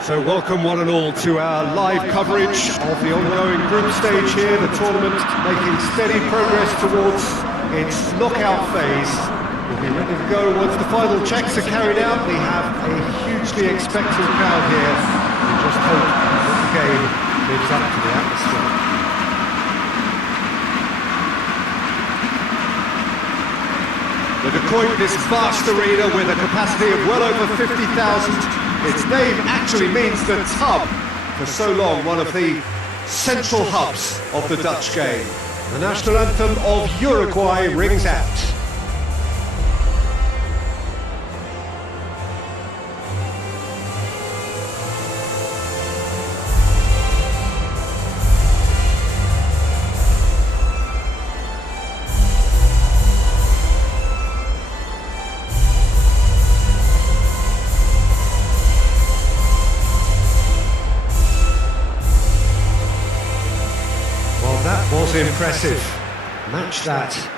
So welcome one and all to our live coverage of the ongoing group stage here, the tournament making steady progress towards its knockout phase. We'll be ready to go once the final checks are carried out. We have a hugely expectant crowd here. We just hope that the game lives up to the atmosphere. The Detroit, this vast arena with a capacity of well over 50,000. Its name actually means the tub. For so long, one of the central hubs of the Dutch game. The national anthem of Uruguay rings out. That was impressive. Match that.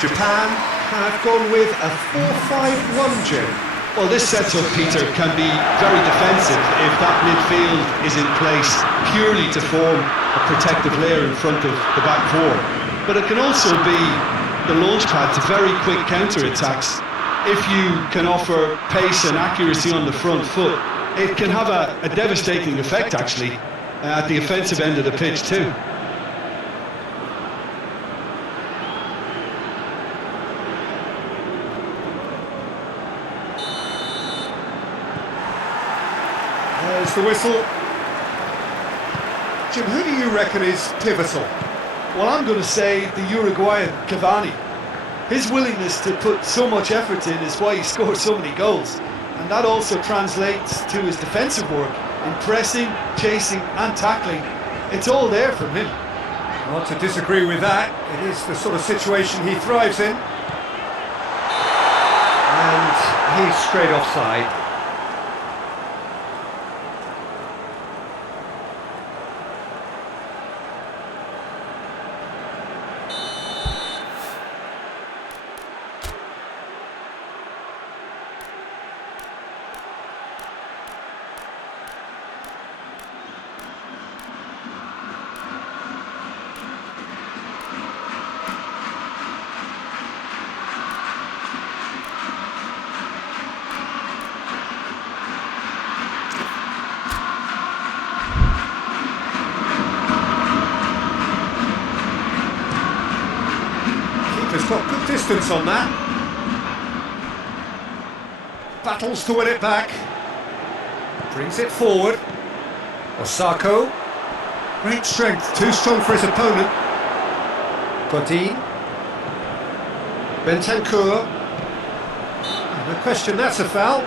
Japan have gone with a 4-5-1, Jim. Well, this setup, Peter, can be very defensive if that midfield is in place purely to form a protective layer in front of the back four. But it can also be the launchpad to very quick counter-attacks. If you can offer pace and accuracy on the front foot, it can have a devastating effect, actually, at the offensive end of the pitch too. There's the whistle. Jim, who do you reckon is pivotal? Well, I'm going to say the Uruguayan Cavani. His willingness to put so much effort in is why he scored so many goals. And that also translates to his defensive work in pressing, chasing and tackling. It's all there from him. Not to disagree with that. It is the sort of situation he thrives in. And he's straight offside. Has got good distance on that. Battles to win it back. Brings it forward. Osako. Great strength, too strong for his opponent. Godin. Bentancur. No question, that's a foul.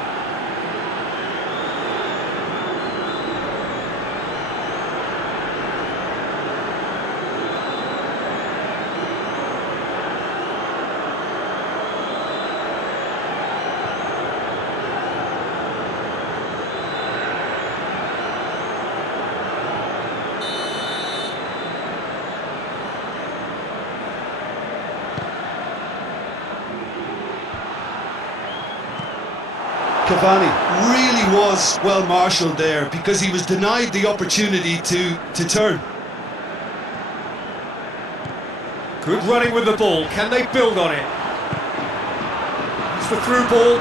Cavani really was well marshalled there because he was denied the opportunity to turn. Good running with the ball. Can they build on it? It's the through ball.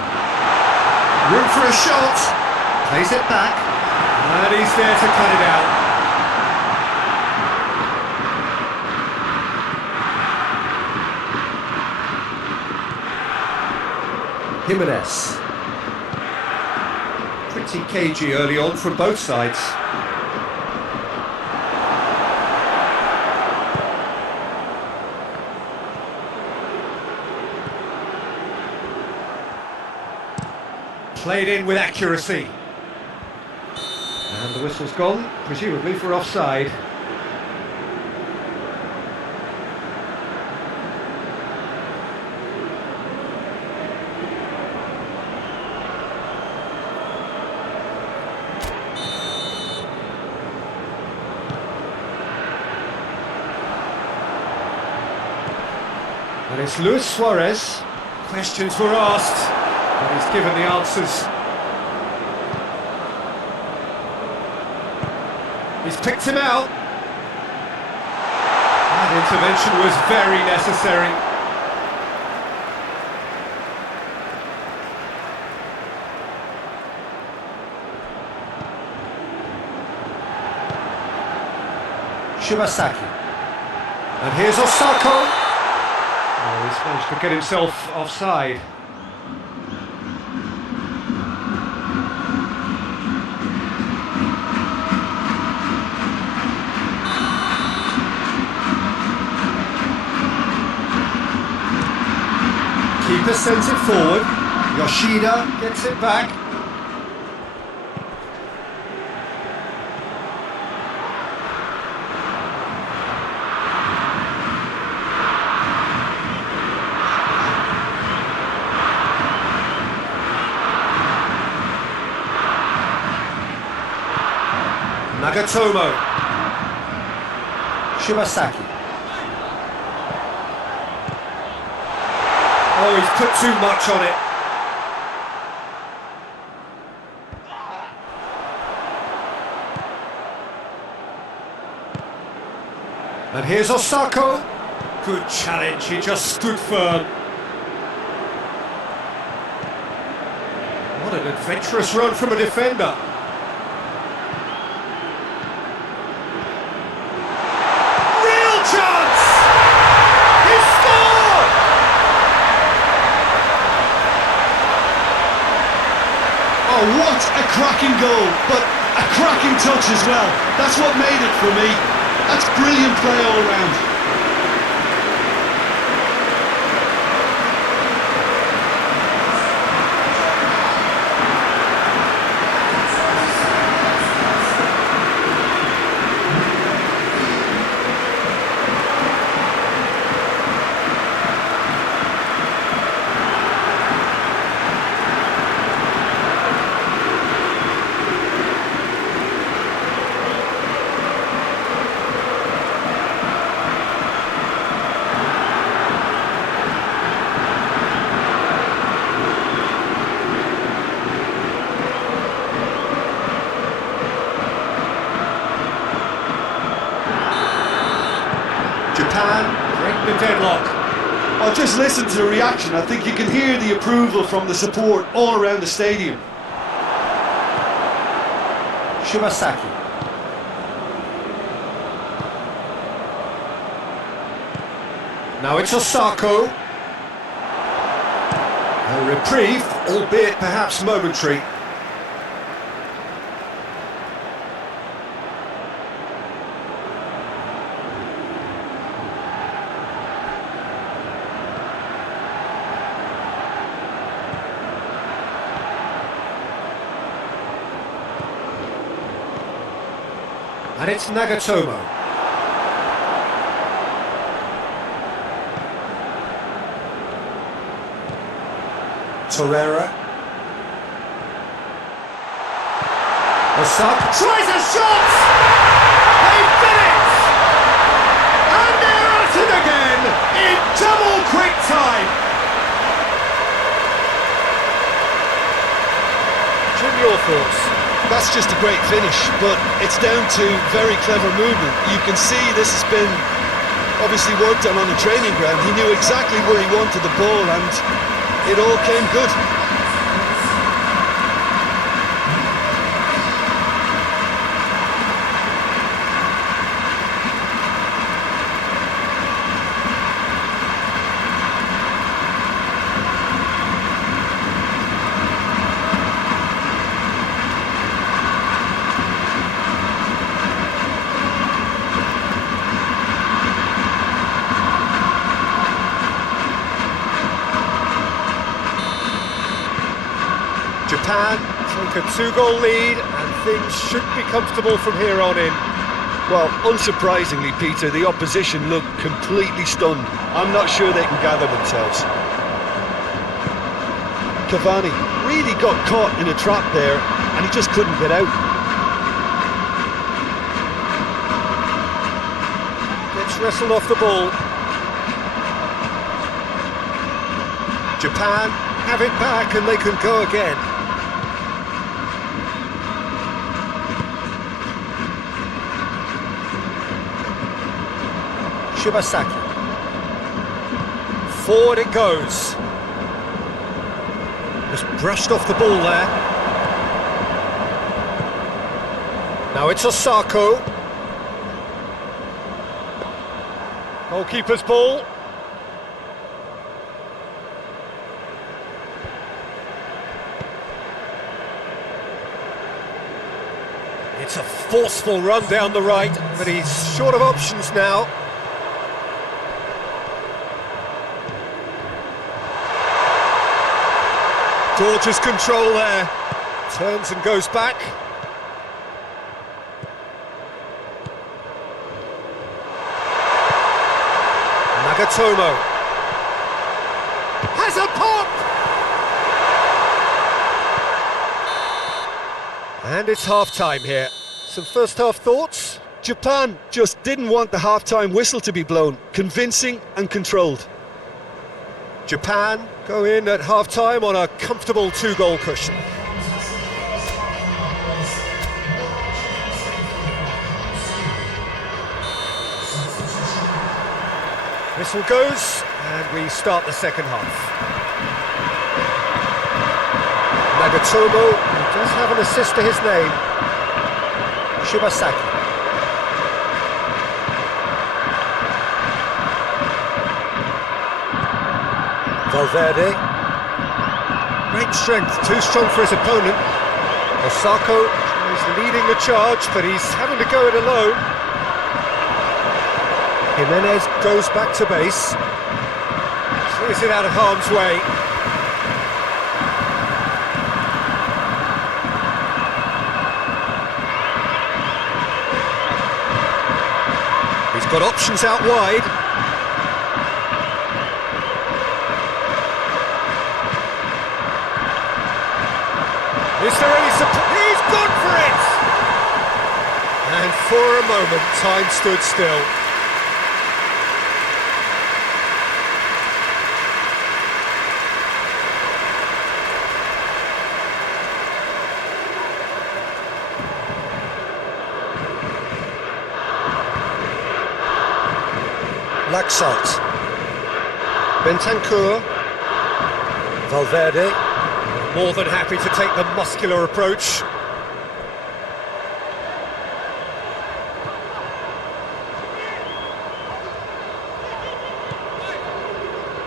Room for a shot. Plays it back. And he's there to cut it out. Jimenez. Pretty cagey early on from both sides. Played in with accuracy. And the whistle's gone, presumably for offside. And it's Luis Suarez. Questions were asked, but he's given the answers. He's picked him out. That intervention was very necessary. Shibasaki. And here's Osako. Oh, he's managed to get himself offside. Keeper sends it forward. Yoshida gets it back. Nagatomo. Shibasaki. Oh, he's put too much on it. And here's Osako. Good challenge, he just stood firm. What an adventurous run from a defender. Oh, what a cracking goal, but a cracking touch as well. That's what made it for me. That's brilliant play all round. Japan break the deadlock. Oh, just listen to the reaction. I think you can hear the approval from the support all around the stadium. Shibasaki. Now it's Osako. A reprieve, albeit perhaps momentary. And it's Nagatomo. Torreira. Osaka tries a shot! They've done it! And they're at it again in double quick time! Jim, your thoughts? That's just a great finish, but it's down to very clever movement. You can see this has been obviously worked on the training ground. He knew exactly where he wanted the ball and it all came good. Japan take a 2-goal lead and things should be comfortable from here on in. Well, unsurprisingly, Peter, the opposition look completely stunned. I'm not sure they can gather themselves. Cavani really got caught in a trap there, and he just couldn't get out. Gets wrestled off the ball. Japan have it back and they can go again. Shibasaki. Forward it goes. Just brushed off the ball there. Now it's Osako. Goalkeeper's ball. It's a forceful run down the right, but he's short of options now. Gorgeous control there. Turns and goes back. Nagatomo. Has a pop! And it's half-time here. Some first-half thoughts? Japan just didn't want the half-time whistle to be blown. Convincing and controlled. Japan go in at half-time on a comfortable 2-goal cushion. Whistle goes, and we start the second half. Nagatomo does have an assist to his name. Shibasaki. Valverde. Great strength, too strong for his opponent. Osako is leading the charge, but he's having to go it alone. Jimenez goes back to base. Clears it out of harm's way. He's got options out wide. Is there any support? He's gone for it! And for a moment, time stood still. Laxalt. Bentancur. Valverde. More than happy to take the muscular approach.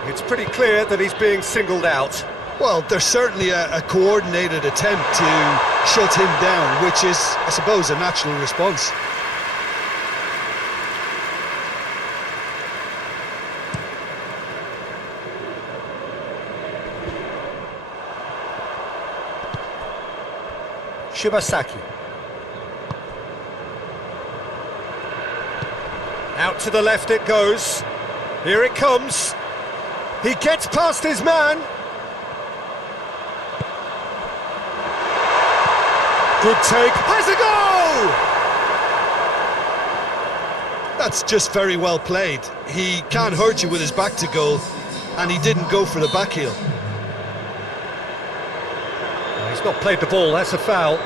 It's pretty clear that he's being singled out. Well, there's certainly a coordinated attempt to shut him down, which is, I suppose, a natural response. Shibasaki. Out to the left it goes. Here it comes. He gets past his man. Good take. Has a goal! That's just very well played. He can't hurt you with his back to goal, and he didn't go for the back heel. He's not played the ball, that's a foul.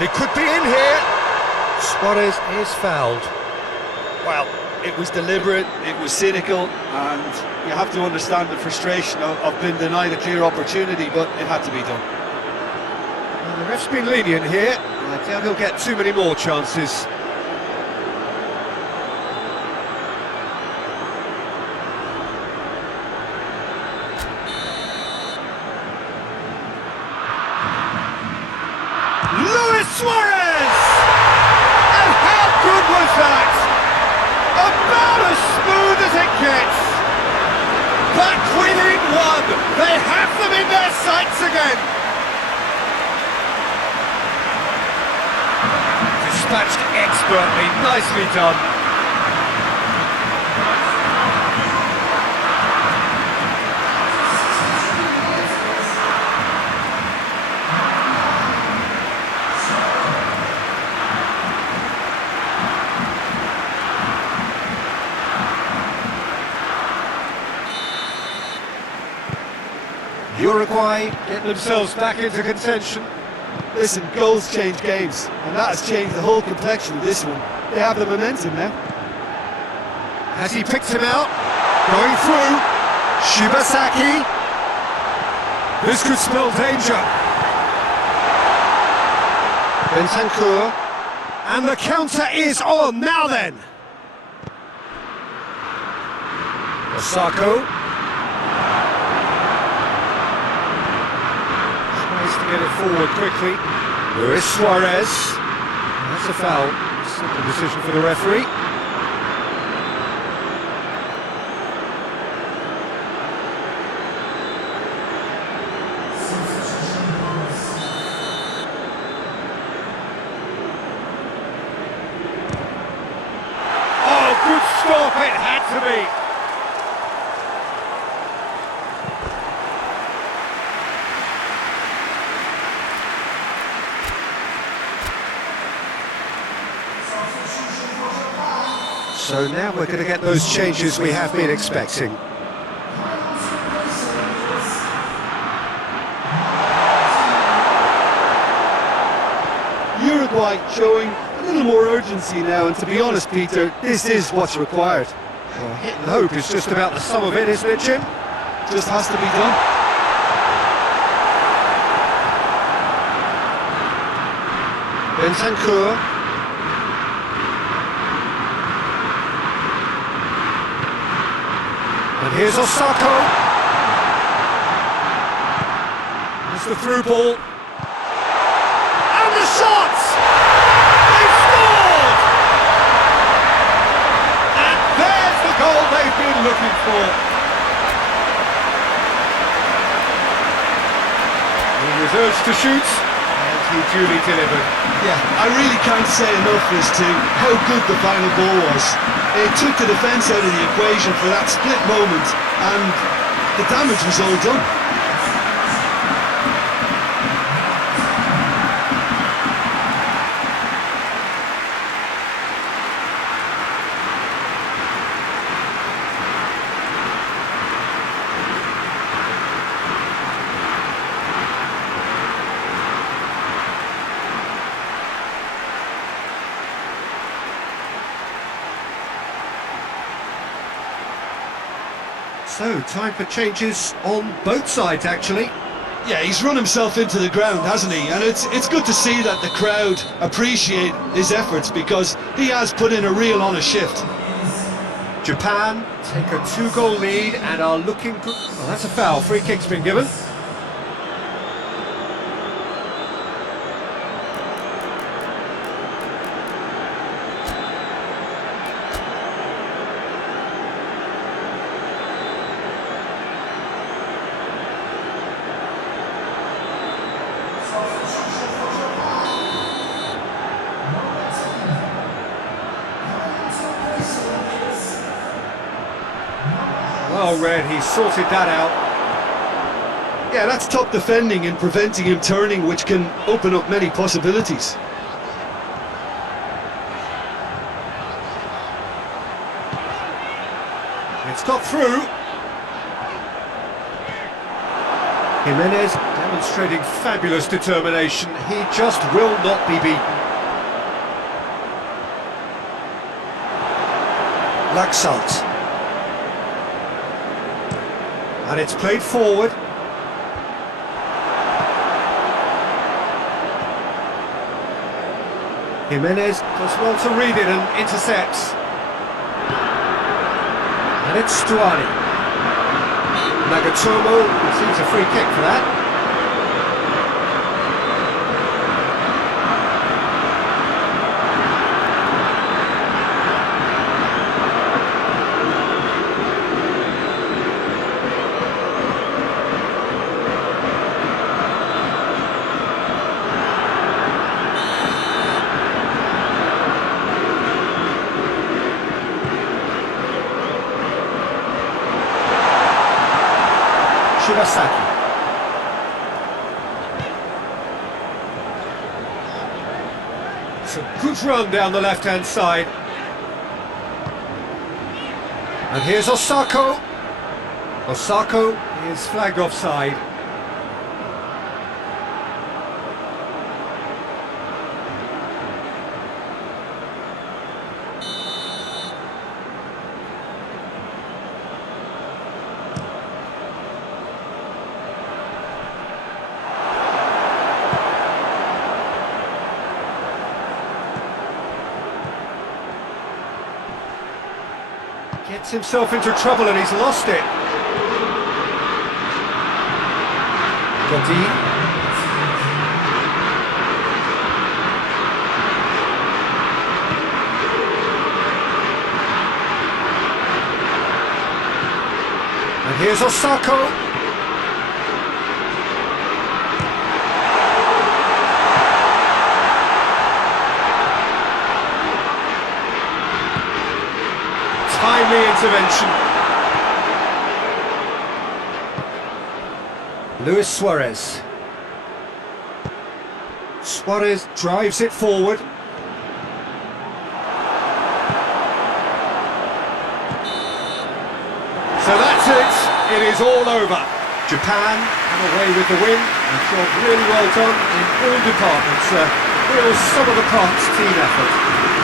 He could be in here. Suarez is fouled. Well, it was deliberate, it was cynical, and you have to understand the frustration of being denied a clear opportunity, but it had to be done. Well, the ref's been lenient here. I doubt he'll get too many more chances. Luis Suarez! And how good was that? About as smooth as it gets. Back within one. They have them in their sights again. Dispatched expertly, nicely done. Uruguay get themselves back into contention. Listen, goals change games, and that has changed the whole complexion of this one. They have the momentum now. Has he picked him out? Going through. Shibasaki. This could spell danger. Bentancur. And the counter is on. Now then. Osako. Tries to get it forward quickly. Luis Suarez. That's a foul. Simple decision for the referee. Oh, good stop, it had to be. So now we're going to get those changes we have been expecting. Uruguay showing a little more urgency now, and to be honest, Peter, this is what's required. Well, hit and hope is just about the sum of it, isn't it, Jim? Just has to be done. Bentancur. And here's Osako. There's the through ball. And the shot! They've scored! And there's the goal they've been looking for. He was urged to shoot, and he duly delivered. Yeah, I really can't say enough as to how good the final goal was. It took the defence out of the equation for that split moment, and the damage was all done. So, time for changes on both sides, actually. Yeah, he's run himself into the ground, hasn't he? And it's good to see that the crowd appreciate his efforts, because he has put in a real honest shift. Japan take a 2-goal lead and are looking good. Well, that's a foul. Free kick's been given. Well read, he sorted that out. Yeah, that's top defending and preventing him turning, which can open up many possibilities. It's got through. Jimenez demonstrating fabulous determination. He just will not be beaten. Laxalt. And it's played forward. Jimenez does well to read it and intercepts. And it's Stuani. Nagatomo receives a free kick for that. Shirasaki. It's a good run down the left-hand side. And here's Osako. Osako is flagged offside. Gets himself into trouble and he's lost it. Gotti. And here's Osako. Timely intervention. Luis Suarez. Suarez drives it forward. So that's it. It is all over. Japan come away with the win. A job really well done in all departments. Real sum of the parts team effort.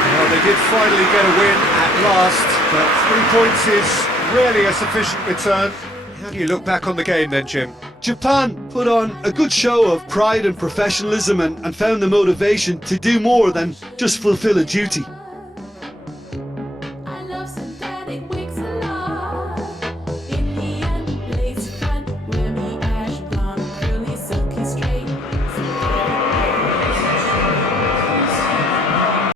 Well, they did finally get a win at last, but 3 points is really a sufficient return. How do you look back on the game then, Jim? Japan put on a good show of pride and professionalism and found the motivation to do more than just fulfill a duty.